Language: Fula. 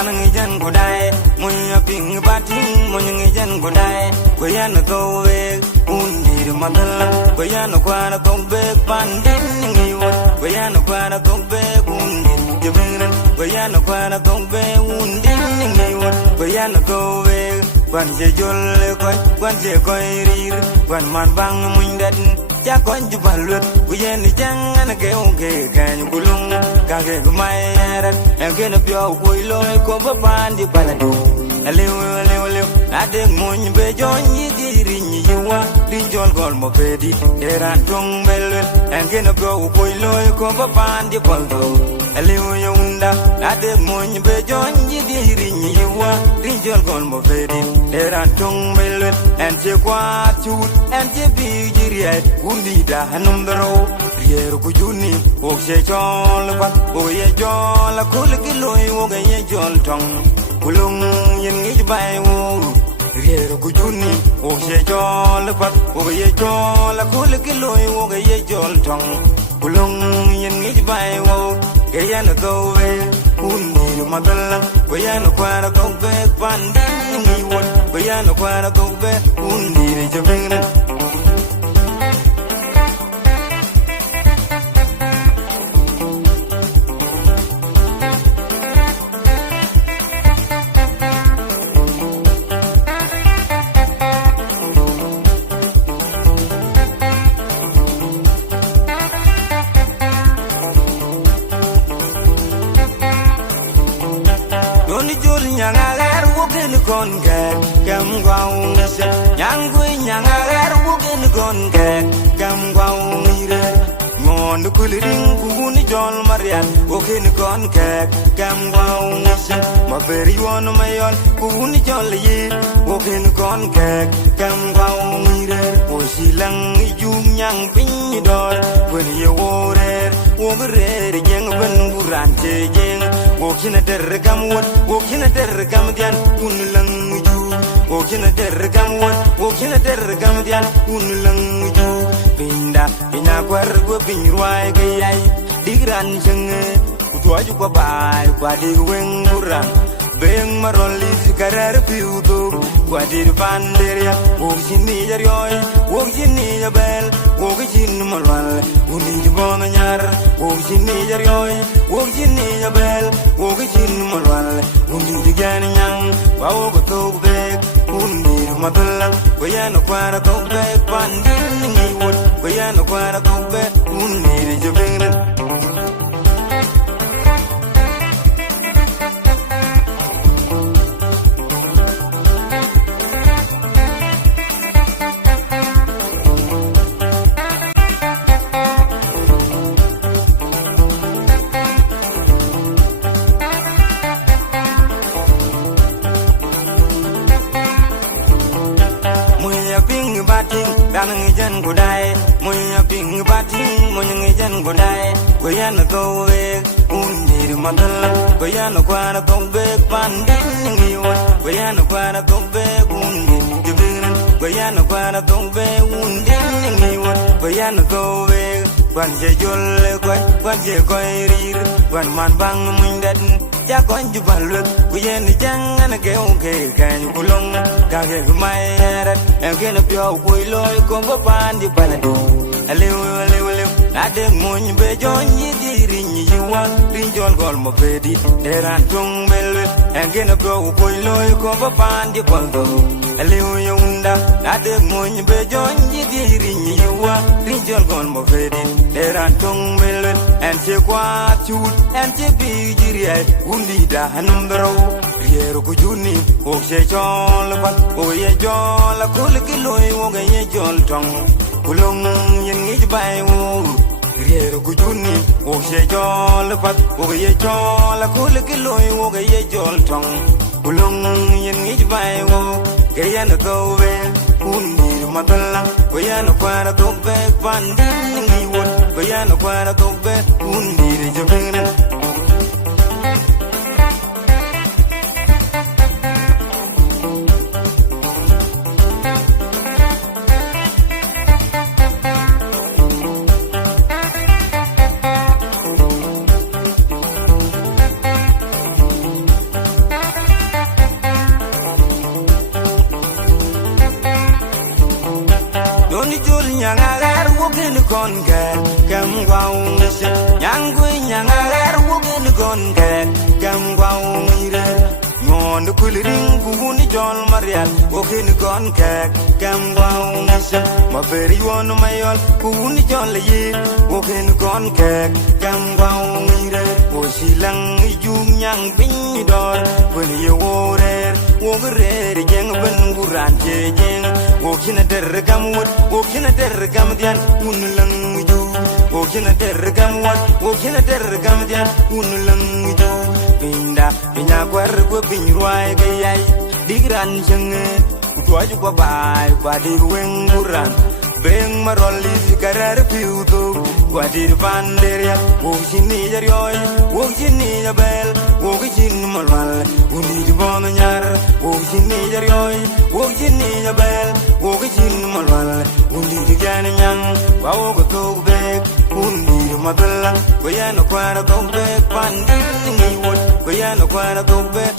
dan ngi jan ko dai mun ya ping bating mun ngi jan ko dai ko ya no go we undi madal ko ya no kwa na go be pandin ngi wo ko ya no kwa na go be undi jebenen ko ya no kwa na go be undi ngi wo ko ya no go we kwan je jol ko kwan je ko rir kwan man bang mun dat cha kon ju balut ku yen ni jang an ke on ke kan kulung ka ke mai ran en ke na pyo ku lo ko ba pan di baladu alew ade mun be jon yi di rin yi wa rin jol gol mo pe di eran tong bel en ke na pyo ku lo ko ba pan di baladu alew unda ade mun be jon yi di rin yi wa rin jol gol mo pe di eran tong bel en je kwa chut en je bi jiri undi da hanum daro yer ku juni o se jol ba o ye jol ko le kilo o ga ye jol tong kulung yen ngi bai wo yer ku juni o se jol ba o ye jol ko le kilo o ga ye jol tong kulung yen ngi bai wo ga ya no go we undi madalla ko ya no kwara go be pandi ngi wo ko ya no kwara go be undi je bengna nyangagar wogen kon ke kam gwaung se nyangui nyangagar wogen kon ke kam gwaung ire mon kuliring kuni jol marian wogen kon ke kam gwaung se ma peri won mayon kuni jol yi wogen kon ke kam gwaung ire o silang ijung nyang pin dor wen ye worer wogrer jeng ben buran te jeng wokina der gam won wokina der gam dian unlang ju wokina der gam won wokina der gam dian unlang ju pinda ina kwar go pin ruai ga yai digran jeng tuaju ko bai kwa di wen buran beng maroli karar piudo kwa di banderia wokini jarioy wokini jabel wokin malwal uni jibon nyar wokini jarioy wokini jabel wokin malwal uni digan nyang wa wo to be uni madalla ko ya no kwara to be pandin ngi won ko ya no kwara to be uni jibengna dan ngi jan ko dai mo ya ping bating mo ngi jan ko dai ko ya no go we undi madal ko ya no kwa na go be pandin ngi wo ko ya no kwa na go be undi jibiran ko ya no kwa na go be undi ngi wo ko ya no go we kwan je jol kwan je ko rir kwan man bang mun dat ya kon ju balut ku yen jang an ke on ke kan kulong ka ke mai rat en ke no pyo ku loy ko ba pan di baladu alew ade mun be jon yi di rin yi wa rin jol gol mo be di deran tung bel en ke no pyo ku loy ko ba pan di baladu alew unda ade mun be jon yi di rin yi wa rin jol gol mo be di deran tung bel en che kwa chut en che bi jiri undi da hanum daro yer ku juni o se jol ba o ye jol ko le kilo o ga ye jol tong kulong yen ngi bai wo yer ku juni o se jol ba o ye jol ko le kilo o ga ye jol tong kulong yen ngi bai wo ke ya no go we undi madalla ko ya no kwara to be pandin ngi wo ko ya no kwara to be undi je bengna Uni jul nyangagar wokin konke Kem waung se Nyang kui nyangagar wokin konke Kem waung ire Ngon de kuliring kuni jol marial wokin konke Kem waung se Ma beri won mayol kuni jol ye wokin konke Kem waung ire Wo silang ijung nyang pin dor Wen ye worer Wogrer jeng ben guran jeng Wokina dergam wot Wokina dergam dian Unlang ju Wokina dergam wot Wokina dergam dian Unlang ju Pinda Pinya kwar gua pinyruai gayai Digran jenge Utua juga bai Padi weng guran Beng maroli karar piutu Wadir banderia Wokini jarioi Wokini jabel Wokini malwal Uni di bono nyar Wokini jarioi Wokini jabel Wokini malwal Uni di gani nyang Wawo gotok bek Uni di madalang Goyano kwara tok bek Pandir ningi wot Goyano kwara tok bek